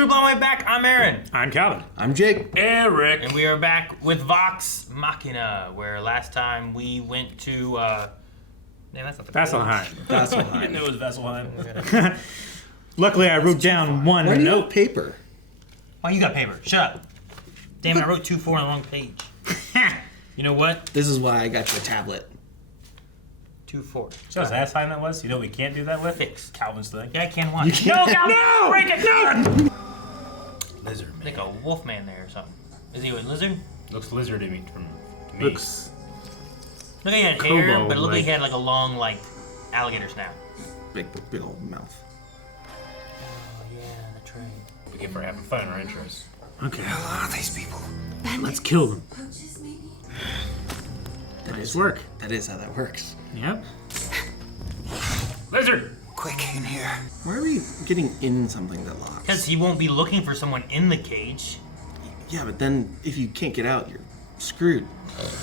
group on my way back. I'm Aaron. I'm Calvin. I'm Jake. Eric. And we are back with Vox Machina, where last time we went to, that's not the Vasselheim. Vasselheim. I knew it was Vasselheim. Luckily, I wrote down one Why do you note. have paper? Oh, you got paper. Shut up. Damn it, I wrote 2-4 on the wrong page. You know what? This is why I got you a tablet. 2-4. So was last time that was? You know what we can't do that with? Fix. Calvin's thing. Yeah, I can watch. No, Calvin! No! Break it! No! Lizard man. Like a wolf man there or something. Is he a lizard? Looks lizardy to me. Look, he had hair, Kobo, but it looked like like- he had like a long, like, alligator snout. Big old mouth. Oh, yeah, that's right. We get for having fun in our intros. Okay. Who are these people? Let's kill them. Nice work. That is how that works. Yep. Lizard! Quick, in here. Why are we getting in something that locks? Because he won't be looking for someone in the cage. Yeah, but then if you can't get out, you're screwed.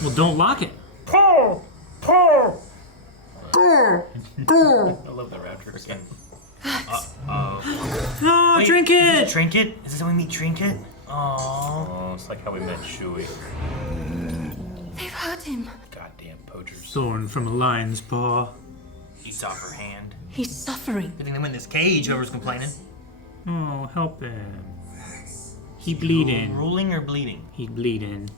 Well, don't lock it. Pull! Pull! I love the raptor. Freaking. No, Wait, trinket! Is it Trinket? Is this how we meet Trinket? Aww. Oh, it's like how we met Shui. They've hurt him. Goddamn poachers. Thorn from a lion's paw. Eats off her hand. He's suffering. Good thing I'm in this cage, whoever's complaining. Oh, help him. He bleeding. Ruling or bleeding? He bleeding.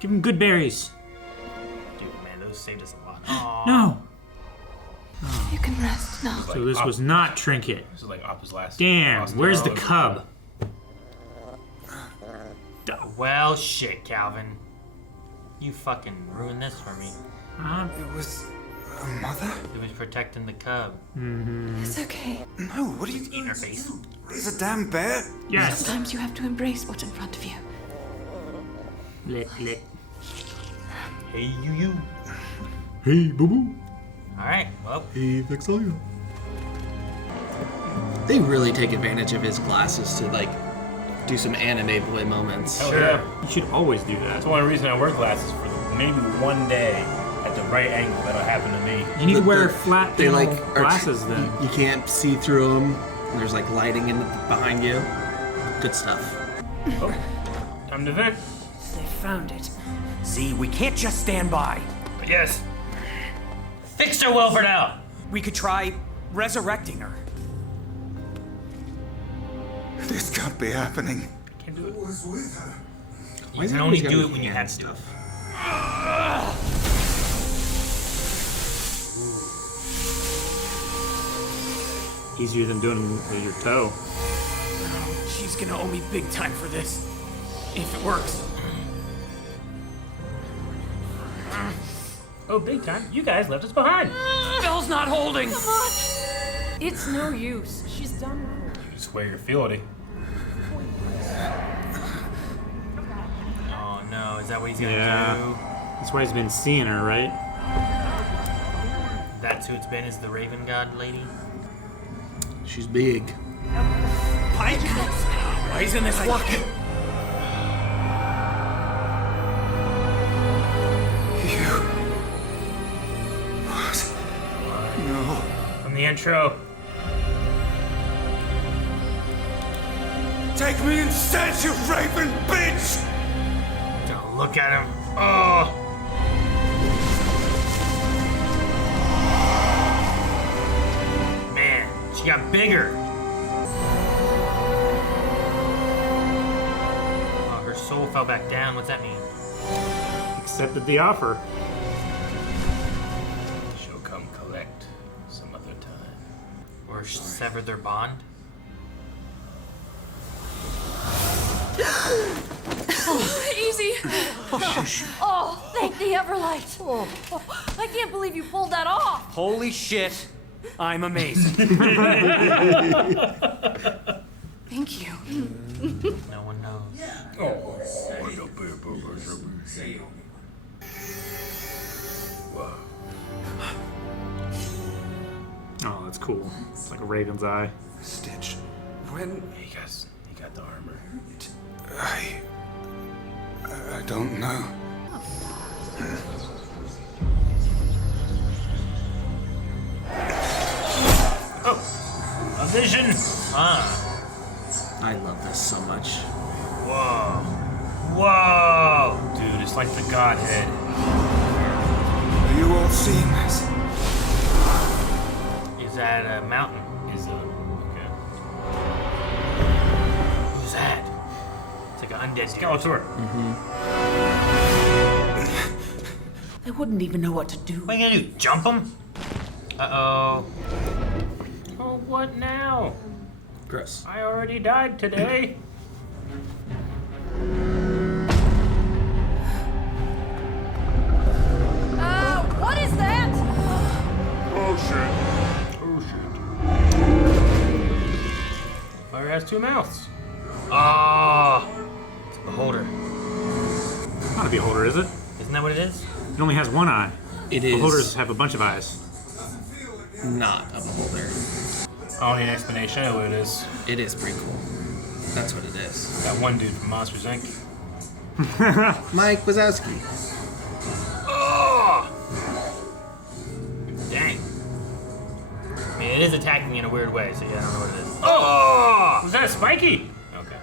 Give him good berries. Dude, man, those saved us a lot. Aww. No. You can rest now. So this was not trinket. This is like Appa's last. Damn, lost where's the dog. cub? Well, shit, Calvin. You fucking ruined this for me. It was a mother? He was protecting the cub. It's okay. No, what are you... Eating her face. He's a damn bear. Yes. Sometimes you have to embrace what's in front of you. Lick, lick. Hey, you. Hey, boo boo. Alright, well. Hey, Vexalia. They really take advantage of his glasses to, like, do some anime boy moments. Hell Sure. yeah. You should always do that. That's the only reason I wear glasses for maybe one day at the right angle that'll happen to me. You need to wear The- flat They, like, panel are- glasses then. You can't see through them. And there's, like, lighting in behind you. Good stuff. Oh, time to vent. They found it. See, we can't just stand by. But yes. Fix her well for now. We could try resurrecting her. This can't be happening. Can't do it. You can only do it when you have to do it. Easier than doing it with your toe. She's gonna owe me big time for this. If it works. Oh, big time. You guys left us behind. Bell's not holding! Come on! It's no use. She's done. You swear you're fealty. Oh no, is that what he's gonna Yeah. That's why he's been seeing her, right? do? That's who it's been, is the Raven God lady? She's big. Pike! Why isn't this working? You... What? No. From the intro. Take me instead, you raping bitch! Don't look at him. Oh! Man, she got bigger. Oh, her soul fell back down. What's that mean? Accepted the offer. She'll come collect some other time. Or severed their bond? Easy. Oh, thank the Everlight. I can't believe you pulled that off. Holy shit, I'm amazing. Thank you. No one knows. Oh, that's cool. It's like a raven's eye. Stitch, when... Hey guys, you got the armor. I don't know. Oh, a vision. I love this so much. Whoa. Whoa. Dude, it's like the Godhead. Are you all seeing this? Is that a mountain? Okay. Who's that? It's like an undead Skeletor. I wouldn't even know what to do. What are you gonna do? Jump him? Uh-oh. Oh, what now? Gross. I already died today. What is that? Oh, shit. Fire has 2 mouths. Ah. It's a beholder. Not a beholder, is it? Isn't that what it is? It only has one eye. It is Beholders have a bunch of eyes. not a beholder. I don't need an explanation. I know what it is. It is pretty cool. That's what it is. That one dude from Monsters, Inc. Mike Wazowski. Oh! Dang. I mean, it is attacking in a weird way, so yeah, I don't know what it is. Oh! Was that a Spiky? Okay.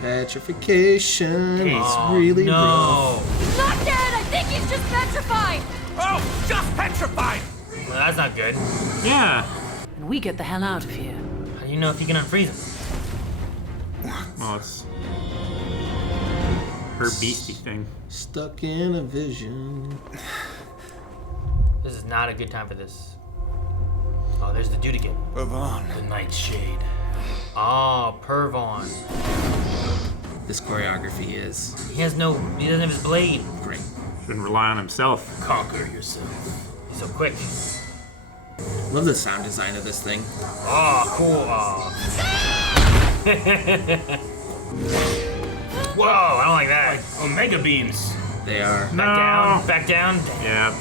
Petrification. It's Oh, really rough. no. Not dead! I think he's just petrified! Oh, just petrified! Well, that's not good. Yeah. And we get the hell out of here. How do you know if you can unfreeze him? Well, it's her beastie thing. Stuck in a vision. This is not a good time for this. Oh, there's the dude again. Pavon. The Nightshade. Oh, Pervon. This choreography is He doesn't have his blade. great. Shouldn't rely on himself. Conquer yourself. He's so quick. Love the sound design of this thing. Oh, cool. Oh. Whoa, I don't like that. Omega beams. They are. Back No. down, back down. Yeah.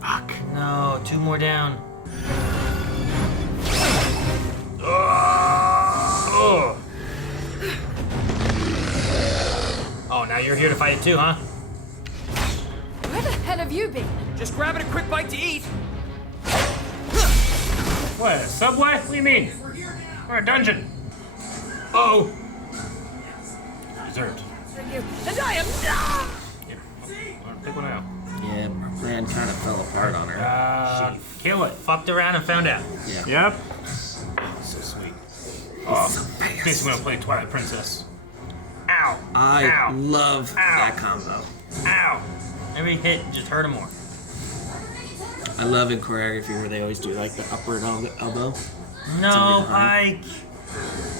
Fuck. No, 2 more down. Oh. Oh, now you're here to fight it too, huh? Where the hell have you been? Just grabbing a quick bite to eat. What, a subway? What do you mean? We're a dungeon. Oh. Dessert. And I am not! Here, I'll pick one out. Yeah, our plan kind of fell apart on her. Kill it. Fucked around and found out. Yeah. Yep. So sweet. So Basically fast. gonna play Twilight Princess. Ow. I Ow. love that combo. Ow. Every hit just hurt him more. I love in choreography where they always do like the upward elbow. No, behind. Pike.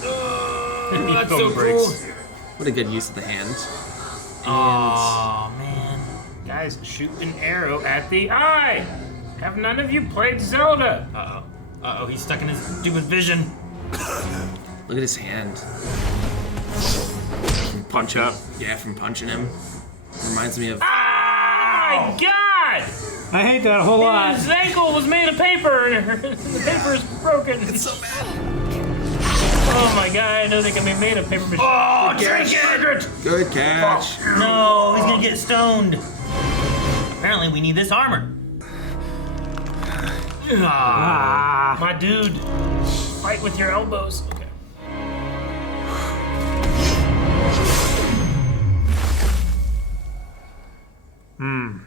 That's so Bone breaks. cool. What a good use of the hand. Oh man. Guys, shoot an arrow at the eye. Have none of you played Zelda? Uh-oh. Uh-oh, he's stuck in his stupid vision. Look at his hand. From Punch up. Yeah, from punching him. Reminds me of. My God! I hate that a whole lot. His ankle was made of paper, and the paper is broken. It's so bad. Oh my God! I know they can be made of paper. But Oh, drink it! Good catch. No, he's gonna get stoned. Apparently, we need this armor. Ah. My dude, fight with your elbows. Okay.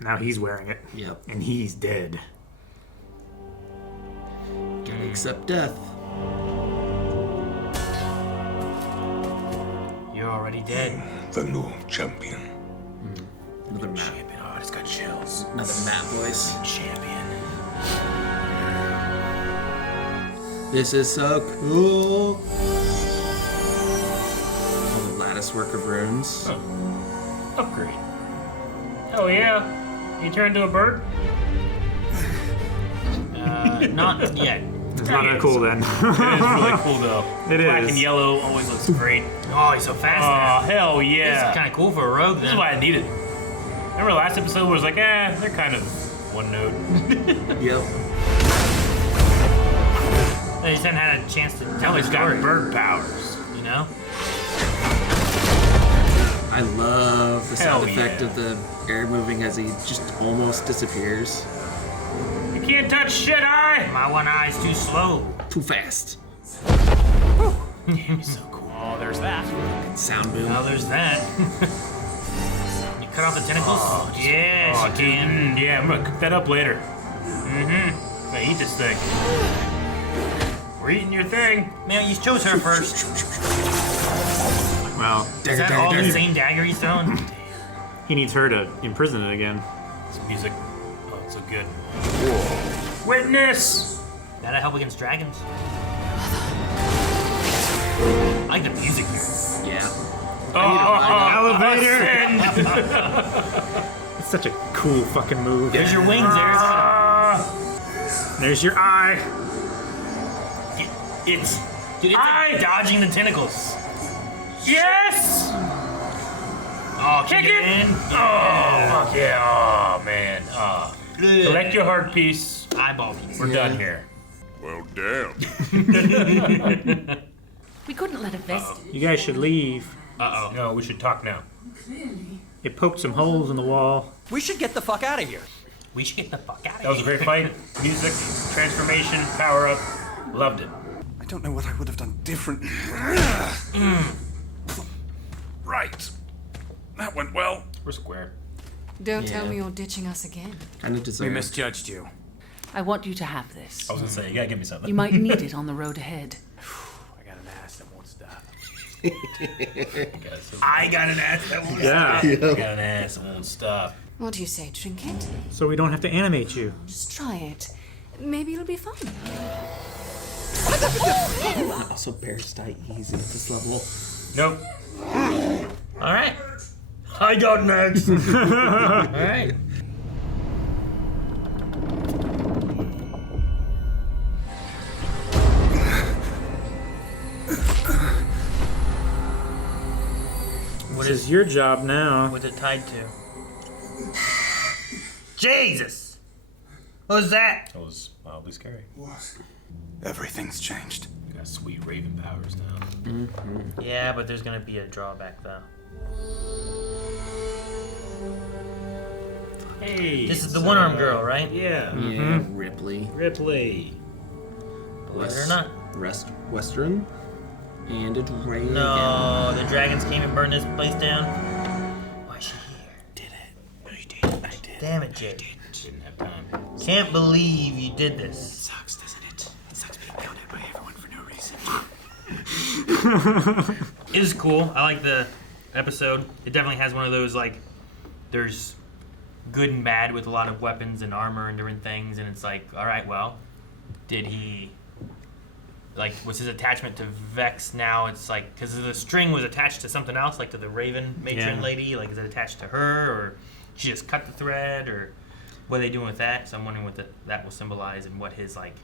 Now he's wearing it. Yep. And he's dead. Gotta accept death. You're already dead. The new champion. Another map. Oh, it's got chills. Another map voice. Champion. This is so cool. All the lattice work of runes. Upgrade. Hell yeah. You turn into a bird? Not yet. It's not that cool then. It is really cool though. It Black is. and yellow always looks great. Oh, he's so fast Oh, now. hell This yeah. is kind of cool for a rogue This then. is why I need it. Remember last episode where it was like, they're kind of one note. Yep. They just haven't had a chance to tell He's his got story, bird powers. you know? I love the sound Hell effect yeah. of the air moving as he just almost disappears. You can't touch shit, eye! My one eye's too slow. Too fast. So cool. Oh, there's that. Sound boom. Now there's that. You cut off the tentacles? Yes, Oh, you dude. can. Yeah, I'm gonna cook that up later. I'm gonna eat this thing. We're eating your thing. Man, you chose her first. Well, Is that all the same dagger he's throwing? he needs her to imprison it again. This music. Oh, it's so good. Witness! That'll help against dragons. I like the music here. Yeah. Elevator! Ascend. It's such a cool fucking move. There's your wings, Eric. There's your eye. It's Dude, it's like dodging the tentacles. yes! Oh, Kick kick it! in. Oh, fuck yeah! Oh man! Collect your heart piece. Eyeball piece. We're done here. Well, damn. We couldn't let it vest. You guys should leave. Uh-oh. No, we should talk now. It poked some holes in the wall. We should get the fuck out of here. We should get the fuck out of That was a here. great fight. Music, transformation, power up. Loved it. I don't know what I would have done differently. Right. That went well. We're square. Don't tell me you're ditching us again. Kind of We deserved. misjudged you. I want you to have this. I was gonna say, you gotta give me something. You might need it on the road ahead. I got an ass that won't stop. I got an ass that won't Yeah. I got an ass that won't stop. What do you say, Trinket? So we don't have to animate you. Just try it. Maybe it'll be fun. Also, bears die easy at this level. Nope. All right. I got next. All right. What is your job now? What's it tied to? Jesus! What was that? That was mildly scary. What? Everything's changed. You got sweet raven powers now. Yeah, but there's gonna be a drawback though. Hey. This is the one-armed girl, right? Yeah. Yeah, Ripley. Ripley. Believe it or not. Western. And a dragon. No, the dragons came and burned this place down. Why is she here? Did it. No, you did. I did. Damn it, Jake. Didn't have time. Can't believe you did this. Sucks, doesn't it? It sucks being yelled at by everyone for no reason. It was cool. I like the episode. It definitely has one of those, like, there's good and bad with a lot of weapons and armor and different things, and it's like, all right, well, did he, like, was his attachment to Vex now, it's like, because the string was attached to something else, like to the Raven matron Yeah. lady, like, is it attached to her, or she just cut the thread, or what are they doing with that? So I'm wondering what that will symbolize and what his, like,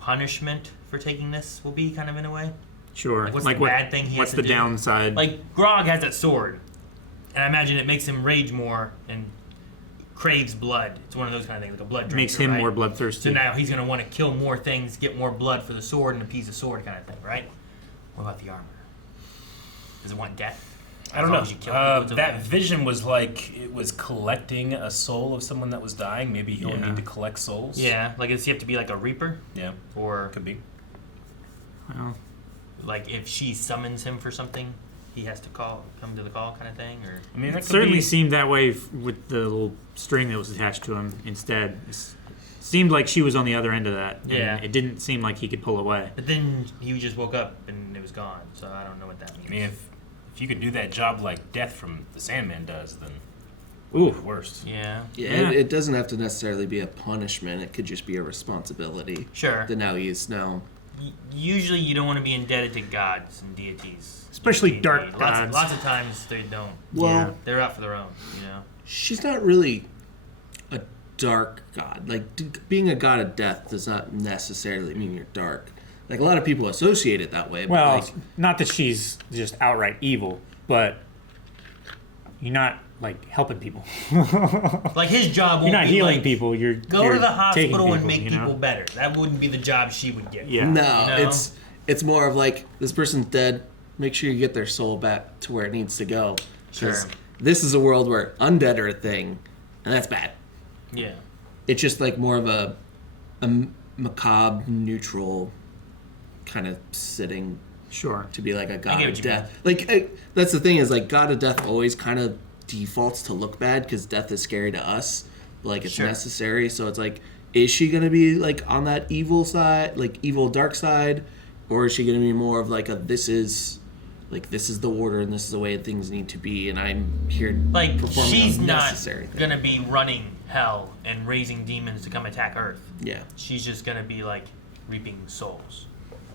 punishment for taking this will be, kind of, in a way. Sure. Like, what's like the what? bad thing he What's has the to do? downside? Like, Grog has that sword, and I imagine it makes him rage more and craves blood. It's one of those kind of things, like a blood drinker, makes him right? more bloodthirsty. So now he's going to want to kill more things, get more blood for the sword, and appease the sword kind of thing, right? What about the armor? Does it want death? I don't As long know. as you kill people, it's That okay. vision was like it was collecting a soul of someone that was dying. Maybe he'll Yeah. need to collect souls. Yeah, like does he have to be like a reaper? Yeah. Or Could be. Well, like if she summons him for something, he has to come to the call kind of thing? Or I mean, that it could certainly be. seemed that way with the little string that was attached to him instead. It seemed like she was on the other end of that. And Yeah. it didn't seem like he could pull away. But then he just woke up and it was gone, so I don't know what that means. I mean, if you could do that job like Death from the Sandman does, then Ooh. the worst. Yeah. Yeah, Yeah. it doesn't have to necessarily be a punishment. It could just be a responsibility. Sure. That now he's now. Usually you don't want to be indebted to gods and deities. Especially In dark D&D. gods. Lots of times they don't. Well, Yeah. They're out for their own, you know? she's not really a dark god. Like, being a god of death does not necessarily mean you're dark. Like, a lot of people associate it that way. But Well, like, not that she's just outright evil, but you're not like helping people. Like his job won't You're not be healing like, people. You're go you're to the taking hospital and people, make you know? people better. That wouldn't be the job she would get. Yeah. no, You know? it's more of like, this person's dead. Make sure you get their soul back to where it needs to go. 'Cause Sure. this is a world where undead are a thing, and that's bad. Yeah. It's just like more of a macabre, neutral kind of sitting Sure. to be like a god get of what you death. Like that's the thing is like god of death always kind of defaults to look bad because death is scary to us, but like it's Sure. necessary. So it's like, is she gonna be like on that evil side, like evil dark side, or is she gonna be more of like a this is the order and this is the way things need to be, and I'm here Like, performing she's a not necessary thing. gonna be running hell and raising demons to come attack Earth. Yeah. She's just gonna be like reaping souls.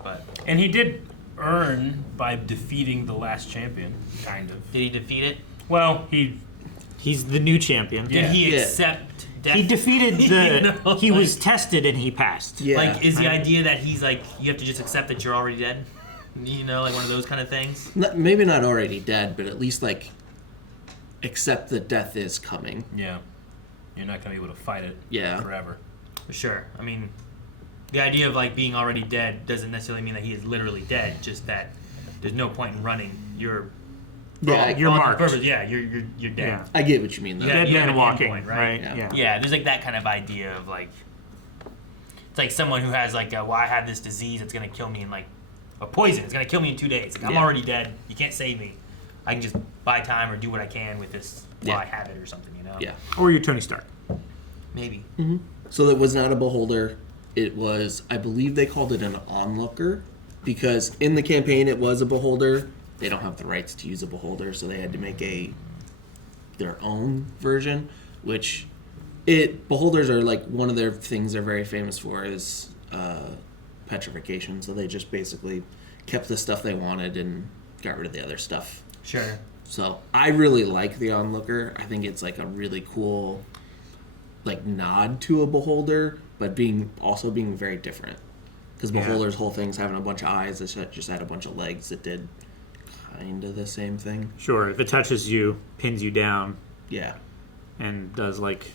But And he did earn by defeating the last champion, kind of. did he defeat it? Well, He's the new champion. Did he Yeah. accept death? He defeated the. You know, he was like- tested and he passed. Yeah. Like, is the Right. idea that he's like, you have to just accept that you're already dead? You know, like one of those kind of things? Maybe not already dead, but at least like accept that death is coming. yeah, you're not going to be able to fight it Yeah. forever. For sure. I mean, the idea of like being already dead doesn't necessarily mean that he is literally dead, just that there's no point in running. You're Yeah, You're all marked. purpose, yeah, you're dead. Yeah. I get what you mean though. Yeah. Dead you have man an walking, endpoint, right? right? Yeah. Yeah. Yeah, there's like that kind of idea of like, it's like someone who has like, well, I have this disease that's gonna kill me in like, a poison. It's gonna kill me in 2 days. Like, I'm Yeah. already dead. You can't save me. I can just buy time or do what I can with this while Yeah. I have it or something. You know? Yeah. Or you're Tony Stark. Maybe. So it was not a beholder. It was, I believe they called it an onlooker, because in the campaign it was a beholder. They don't have the rights to use a beholder, so they had to make their own version. Which, beholders are like one of their things they're very famous for is petrification. So they just basically kept the stuff they wanted and got rid of the other stuff. Sure. So I really like the onlooker. I think it's like a really cool, like nod to a beholder, but being very different. Because Yeah. beholder's whole thing's having a bunch of eyes. This just had a bunch of legs that did kind of the same thing. Sure. If it touches you, pins you down, Yeah, and does like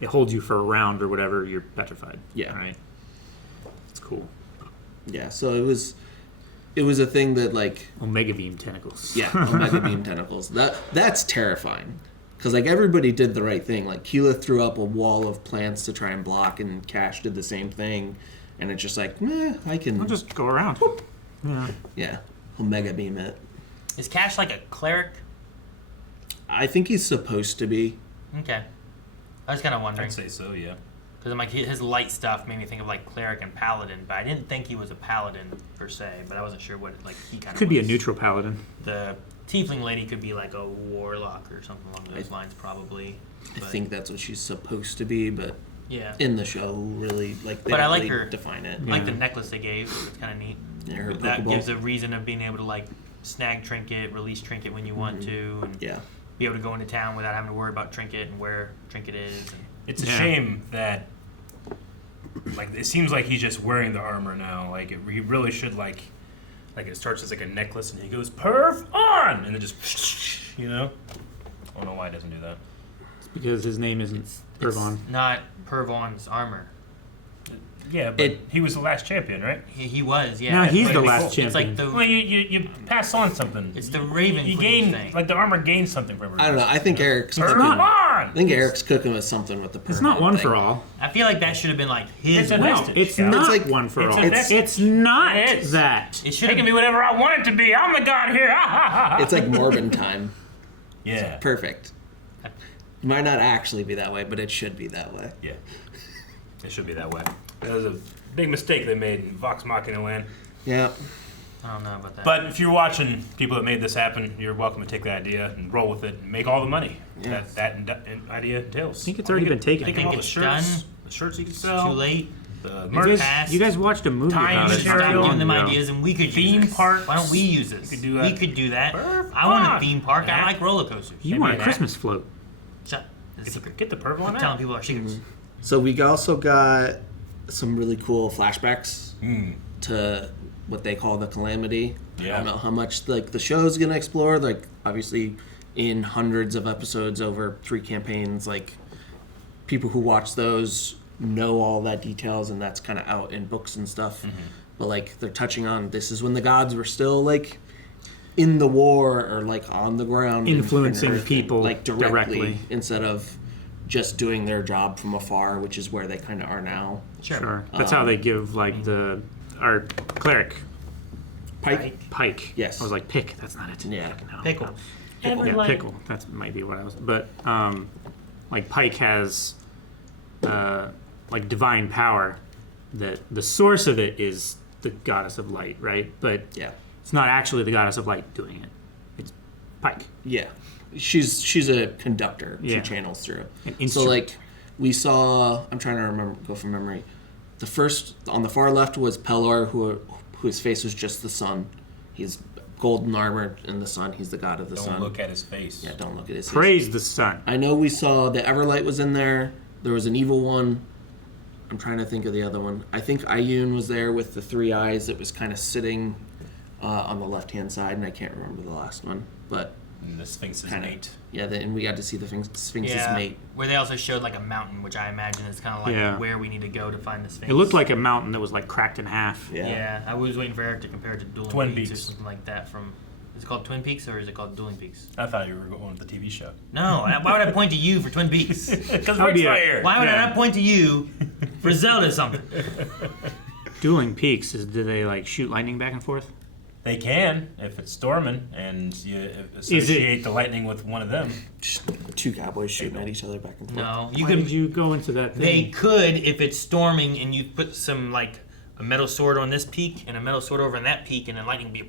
it holds you for a round or whatever, you're petrified. Yeah. Right. It's cool. yeah. So it was a thing that like Omega beam tentacles. yeah, Omega beam tentacles. That's terrifying. Because like everybody did the right thing. Like Keela threw up a wall of plants to try and block, and Kash did the same thing. And it's just like, I can I'll just go around. Yeah. yeah, Omega beam it. Is Kash like a cleric? I think he's supposed to be. Okay. I was kind of wondering. I'd say so, yeah. Because like his light stuff made me think of like cleric and paladin, but I didn't think he was a paladin per se. But I wasn't sure what like he kind of Could be a neutral paladin. The tiefling lady could be like a warlock or something along those lines, probably. I But, think that's what she's supposed to be, but Yeah. in the show, really, like they But I don't like really her. define it. I like the necklace they gave. It's kind of neat. Yeah, her That Pokeball. gives a reason of being able to like snag trinket, release trinket when you want to, and Yeah, be able to go into town without having to worry about trinket and where trinket is. And, It's a Yeah. shame that, like, it seems like he's just wearing the armor now. Like, he really should, like it starts as like a necklace and he goes, perf on! And then just, you know? I don't know why he doesn't do that. It's because his name isn't Pervon. It's not Pervon's armor. Yeah, but It- he was the last champion, right? He was, yeah. No, he's that'd the be last cool. champion. It's like the Well, you pass on something. it's the Raven You Queen gain, thing. like, the armor gains something from everybody. I don't know. I think Eric's Perf cooking. on! I think Eric's cooking with something with the. It's not permanent one thing. for all. I feel like that should have been like his. It's a weapon. No, vestige. it's Yeah. not It's like- one for it's all. a vestige. It's not It is. that. It should It can have be whatever I want it to be. I'm the god here. Ha, ha, ha, ha. It's like Morbin time. Yeah. Perfect. It might not actually be that way, but it should be that way. Yeah. It should be that way. That was a big mistake they made in Vox Machina land. Yeah. I don't know about that. But if you're watching people that made this happen, you're welcome to take the idea and roll with it and make all the money Yeah. that idea entails. I think it's already been taken. Think I of think all the it's shirts, done. the shirts you can it's sell, too late. the You merch. Pass. guys watched a movie Time about We it. should material. start not giving them long ago. ideas, and we could Theme use this. parks. Why don't we use this? We could do We that. could do that. Perf I want on. a theme park. Yeah. I like roller coasters. You want a that. Christmas float. Shut. That's a secret. Get the purple on I'm telling that. people our secrets. So we also got some really cool flashbacks to what they call the Calamity. I Yeah. don't know how much like the show's gonna explore. Like obviously, in hundreds of episodes over 3 campaigns, like people who watch those know all that details, and that's kind of out in books and stuff. But like they're touching on this is when the gods were still like in the war or like on the ground, Influencing in Earth, people like directly directly. instead of just doing their job from afar, which is where they kind of are now. Sure. That's how they give like our cleric Pike. Yes. I was like pick. That's not it. Yeah. No. Pickle. Yeah, pickle. That might be what I was. But like Pike has like divine power. That the source of it is the goddess of light, right? But Yeah. it's not actually the goddess of light doing it. It's Pike. Yeah. She's a conductor. Yeah. She channels through. An So instrument. like we saw, I'm trying to remember, go from memory. The first on the far left was Pelor, whose face was just the sun. He's golden armor in the sun. He's the god of the sun. Don't look at his face. Yeah, don't look at his face. Praise the sun. I know we saw the Everlight was in there. There was an evil one. I'm trying to think of the other one. I think Ayun was there with the 3 eyes that was kind of sitting on the left-hand side, and I can't remember the last one. But And the Sphinx's kinda, mate. yeah, and we got to see the Sphinx's Yeah, mate. where they also showed like a mountain, which I imagine is kind of like Yeah. where we need to go to find the Sphinx. It looked like a mountain that was like cracked in half. Yeah, I was waiting for Eric to compare it to Dueling Twin Peaks or Peaks. something like that. From is it called Twin Peaks or is it called Dueling Peaks? I thought you were going with the TV show. No, why would I point to you for Twin Peaks? Because That would be Rick's a- right here. Why would I Yeah. not point to you for Zelda or something? Dueling Peaks do they like shoot lightning back and forth? They can, if it's storming, and you associate the lightning with one of them. Just 2 cowboys shooting at each other back and forth. No, you Why could. did you go into that They thing? could if it's storming and you put some like a metal sword on this peak and a metal sword over on that peak, and then lightning will be.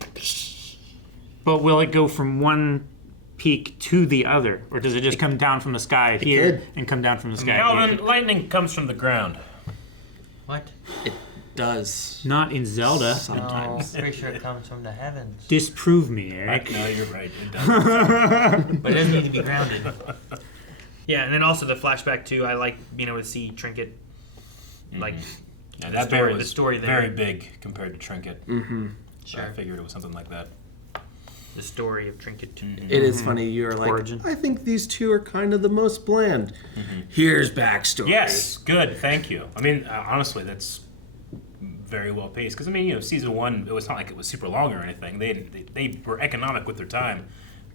But will it go from one peak to the other, or does it just come down from the sky here could. and come down from the sky Calvin, here? lightning comes from the ground. What? It does Not in Zelda. Oh, sometimes. pretty sure it comes from the heavens, Disprove me, Eric. No, you're right. It does. but it doesn't need to be grounded. Yeah, and then also the flashback too. I like being able to see Trinket, like Yeah, the that story- bear the was story there. very big compared to Trinket. Mm-hmm. So Sure. I figured it was something like that. the story of Trinket. It is funny. You're like, Origin. I think these two are kind of the most bland. Here's backstory. Yes, good. Thank you. I mean, honestly, that's very well paced. Because I mean, season 1, it was not like it was super long or anything. They were economic with their time.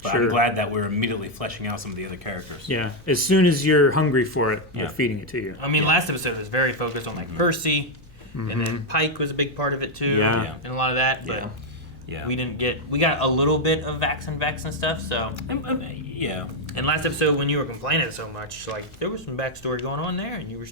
But I'm Sure. glad that we're immediately fleshing out some of the other characters. Yeah, as soon as you're hungry for it, Yeah. they're feeding it to you. I mean, last episode was very focused on like Percy, and then Pike was a big part of it too, Yeah. and a lot of that. But Yeah. Yeah. we got a little bit of Vax and stuff. So, Yeah. and last episode when you were complaining so much, like there was some backstory going on there, and you were,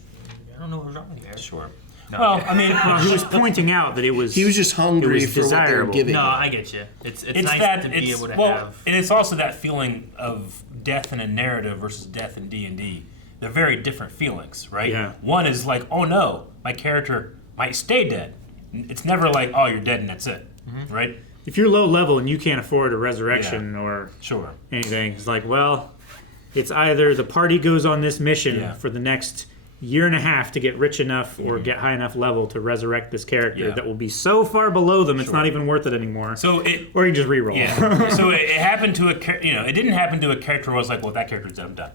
I don't know what was wrong with you. Sure. No, Well, okay. I mean, Well, he was pointing out that it was. He was just hungry It was for what they're desirable. giving. No, him. I get you. It's it's nice that to it's be able to well, have. and it's also that feeling of death in a narrative versus death in D&D. They're very different feelings, right? Yeah. One is like, oh no, my character might stay dead. It's never like, oh, you're dead and that's it, right? If you're low level and you can't afford a resurrection or Sure. anything, it's like, well, it's either the party goes on this mission Yeah. for the next year and a half to get rich enough or get high enough level to resurrect this character Yeah. that will be so far below them it's Sure. not even worth it anymore. So it, Or you can just reroll. yeah. So it happened to it didn't happen to a character who was like, well, that character's dead, I'm done.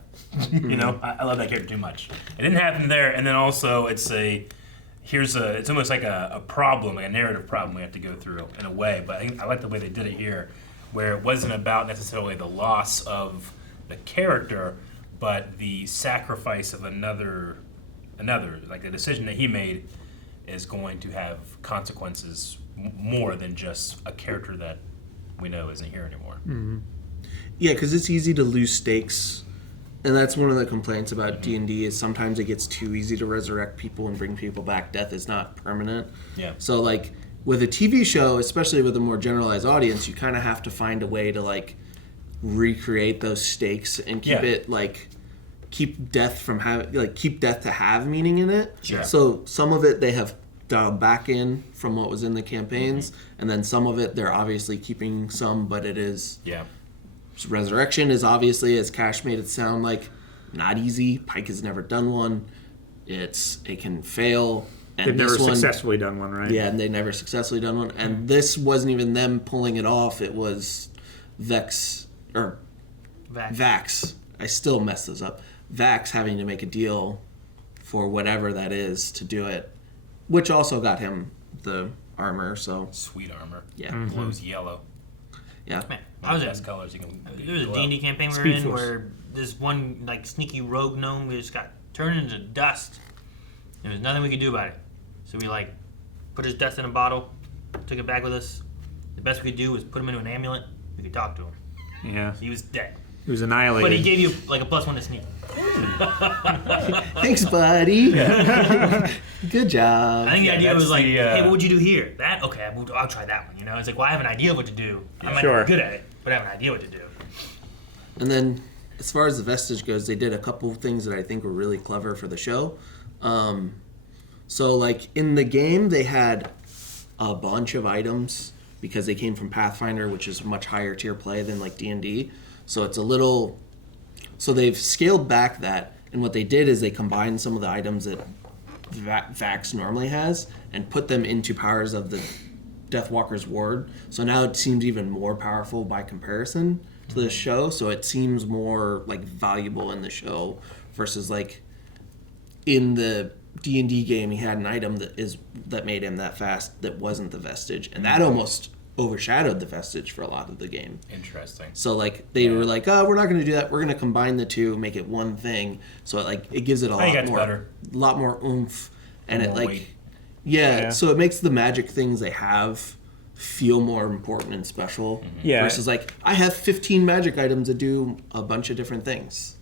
I love that character too much. It didn't happen there, and then also it's almost like a problem, like a narrative problem we have to go through in a way. But I like the way they did it here, where it wasn't about necessarily the loss of the character, but the sacrifice of another, like the decision that he made is going to have consequences more than just a character that we know isn't here anymore. Yeah, because it's easy to lose stakes, and that's one of the complaints about D&D is sometimes it gets too easy to resurrect people and bring people back. Death is not permanent. Yeah. So like with a TV show, especially with a more generalized audience, you kind of have to find a way to like recreate those stakes and keep Yeah. it like keep death to have meaning in it. Sure. So some of it they have dialed back in from what was in the campaigns, and then some of it they're obviously keeping some, but it is Yeah. resurrection is obviously, as Kash made it sound like, not easy. Pike has never done one. It can fail. And They've never this one, successfully done one, right? yeah, and they never successfully done one. And this wasn't even them pulling it off. It was Vax. I still mess those up. Vax having to make a deal for whatever that is to do it, which also got him the armor. So Sweet armor. yeah, Glows yellow. yeah. Man, I was the in- best colors you can. There was a go D&D out. campaign we were Speed in Force. where this one like sneaky rogue gnome just got turned into dust. There was nothing we could do about it. So we like put his dust in a bottle, took it back with us. The best we could do was put him into an amulet. We could talk to him. Yeah, He was dead. it was annihilated. But he gave you like a +1 to sneak. Thanks, buddy. Good job. I think the idea that's was like, the, hey, what would you do here? That? Okay, I'll try that one. You know, it's like, well, I have an idea of what to do. I might Sure. not be good at it, but I have an idea what to do. And then, as far as the Vestige goes, they did a couple of things that I think were really clever for the show. So, like, in the game, they had a bunch of items because they came from Pathfinder, which is much higher tier play than, like, D&D. So it's a little... So they've scaled back that, and what they did is they combined some of the items that Vax normally has and put them into powers of the Deathwalker's Ward. So now it seems even more powerful by comparison to the show. So it seems more like valuable in the show versus like in the D&D game. He had an item that made him that fast that wasn't the Vestige, and that almost overshadowed the Vestige for a lot of the game. Interesting. So like they were like, oh, we're not going to do that. We're going to combine the two, make it one thing. So it gives it a think lot that's more, better. lot more oomph, and it More like, weight. yeah. Yeah. So it makes the magic things they have feel more important and special. Yeah. Versus like I have 15 magic items that do a bunch of different things.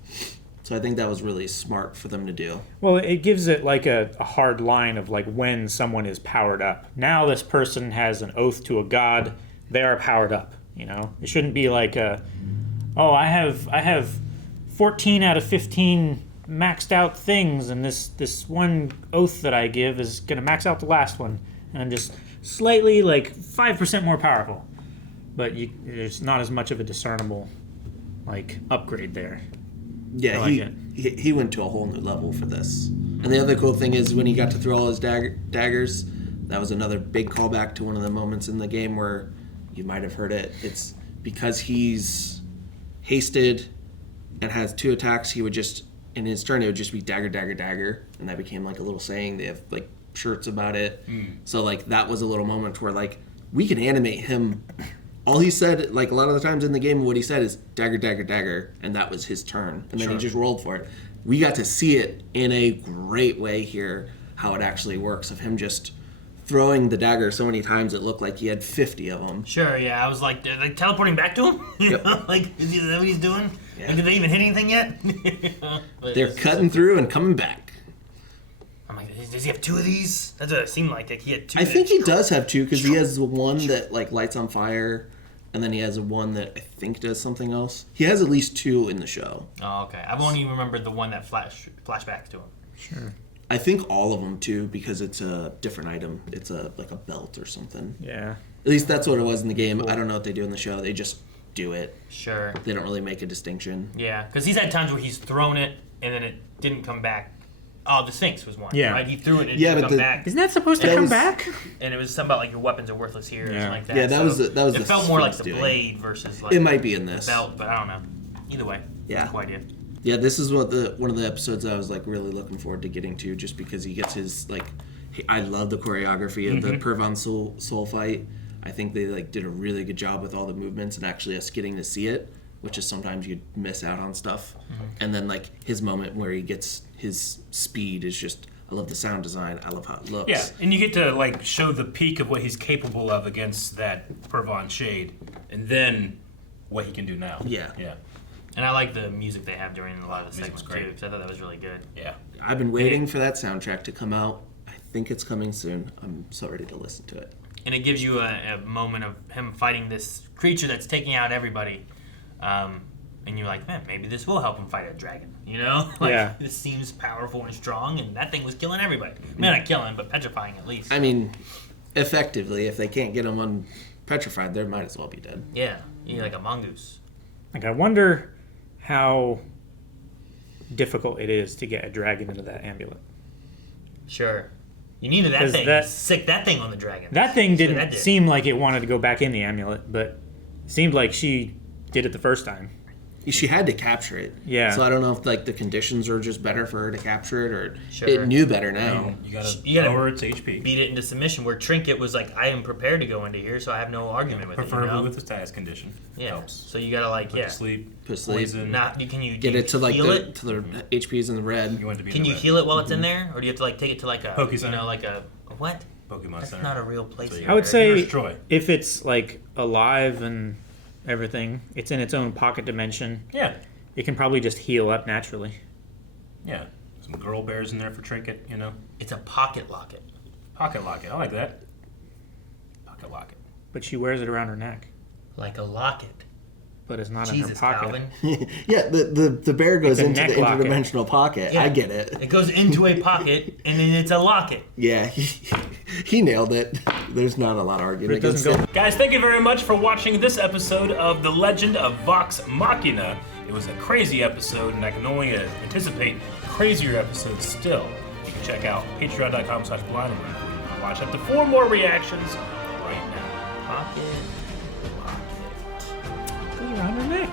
So I think that was really smart for them to do. Well, it gives it like a hard line of like when someone is powered up. Now this person has an oath to a god. They are powered up. You know, it shouldn't be like I have 14 out of 15 maxed out things, and this one oath that I give is gonna max out the last one, and I'm just slightly like 5% more powerful. But there's not as much of a discernible like upgrade there. Yeah, I like he went to a whole new level for this. And the other cool thing is when he got to throw all his daggers, that was another big callback to one of the moments in the game where you might have heard it. It's because he's hasted and has 2 attacks, he would just, in his turn, it would just be dagger, dagger, dagger. And that became like a little saying. They have like shirts about it. So like that was a little moment where like we can animate him. All he said, like a lot of the times in the game, what he said is dagger, dagger, dagger, and that was his turn. And then he just rolled for it. We got to see it in a great way here, how it actually works, of him just throwing the dagger so many times it looked like he had 50 of them. Sure, yeah. I was like, are they teleporting back to him? You Yep. know, like, is that what he's doing? Yeah. Like, did they even hit anything yet? But They're it's- cutting through and coming back. I'm like, does he have 2 of these? That's what it seemed like. He had 2. I think he does have 2 because he has the one that like lights on fire, and then he has a one that I think does something else. He has at least 2 in the show. Oh, okay. I've only remembered the one that flashbacks to him. Sure. I think all of them too because it's a different item. It's like a belt or something. Yeah. At least that's what it was in the game. I don't know what they do in the show. They just do it. Sure. They don't really make a distinction. Yeah, because he's had times where he's thrown it and then it didn't come back. Oh, the Sphinx was one. Yeah. Right? He threw it and it Yeah, didn't but come the- back. Isn't that supposed to That come was- back? And it was something about like your weapons are worthless here or Yeah. something like that. Yeah, that so was the it felt more like Sphinx the doing. blade versus like It might be in this. belt, but I don't know. Either way. Yeah. No idea. Yeah, this is one of the episodes I was like really looking forward to getting to, just because he gets his like. I love the choreography of the Pervon Soul fight. I think they like did a really good job with all the movements and actually us getting to see it, which is sometimes you miss out on stuff. And then like his moment where he gets his speed is just. I love the sound design. I love how it looks. Yeah, and you get to like show the peak of what he's capable of against that Pervon Shade, and then what he can do now. Yeah. Yeah. And I like the music they have during a lot of the Music's segments great. too, because I thought that was really good. Yeah. I've been waiting for that soundtrack to come out. I think it's coming soon. I'm so ready to listen to it. And it gives you a moment of him fighting this creature that's taking out everybody. And you're like, man, maybe this will help him fight a dragon. You know? Like, Yeah. This seems powerful and strong, and that thing was killing everybody. I mean, not killing, but petrifying at least. I mean, effectively, if they can't get him unpetrified, they might as well be dead. Yeah. You're like a mongoose. Like, I wonder how difficult it is to get a dragon into that amulet. Sure. You needed that 'Cause thing. that- Sick that thing on the dragon. That thing That's what didn't that did. seem like it wanted to go back in the amulet, but it seemed like she did it the first time. she had to capture it. Yeah. So I don't know if like the conditions are just better for her to capture it, or Sure. it knew better now. You gotta You gotta lower its HP. beat it into submission. Where Trinket was like, I am prepared to go into here, so I have no argument with Preferably it. You know? with the status condition. Yeah. Helps. So you gotta like, Put yeah. to sleep. Put to sleep. Poison. Not can you Get do it to like heal the it? to the HP's in the red. You want it to be Can in the you red. heal it while it's in there, or do you have to like take it to like a Poke you Center. know like a what? Pokemon That's Center. not a real place. So you here, I would right? say Nurse Joy. if it's like alive and everything, it's in its own pocket dimension. Yeah. It can probably just heal up naturally. Yeah. Some girl bears in there for Trinket, you know. It's a pocket locket. Pocket locket. I like that. Pocket locket. But she wears it around her neck. Like a locket. But it's not Jesus, in her pocket. Calvin. Yeah, the bear goes It's a into neck the locket. interdimensional pocket. Yeah. I get it. It goes into a pocket, and then it's a locket. Yeah, he nailed it. There's not a lot of argument But it doesn't against go. it. Guys, thank you very much for watching this episode of The Legend of Vox Machina. It was a crazy episode, and I can only anticipate crazier episodes still. You can check out patreon.com/blindware, where you can watch up to 4 more reactions right now. Pocket. Locket. Goes around her neck.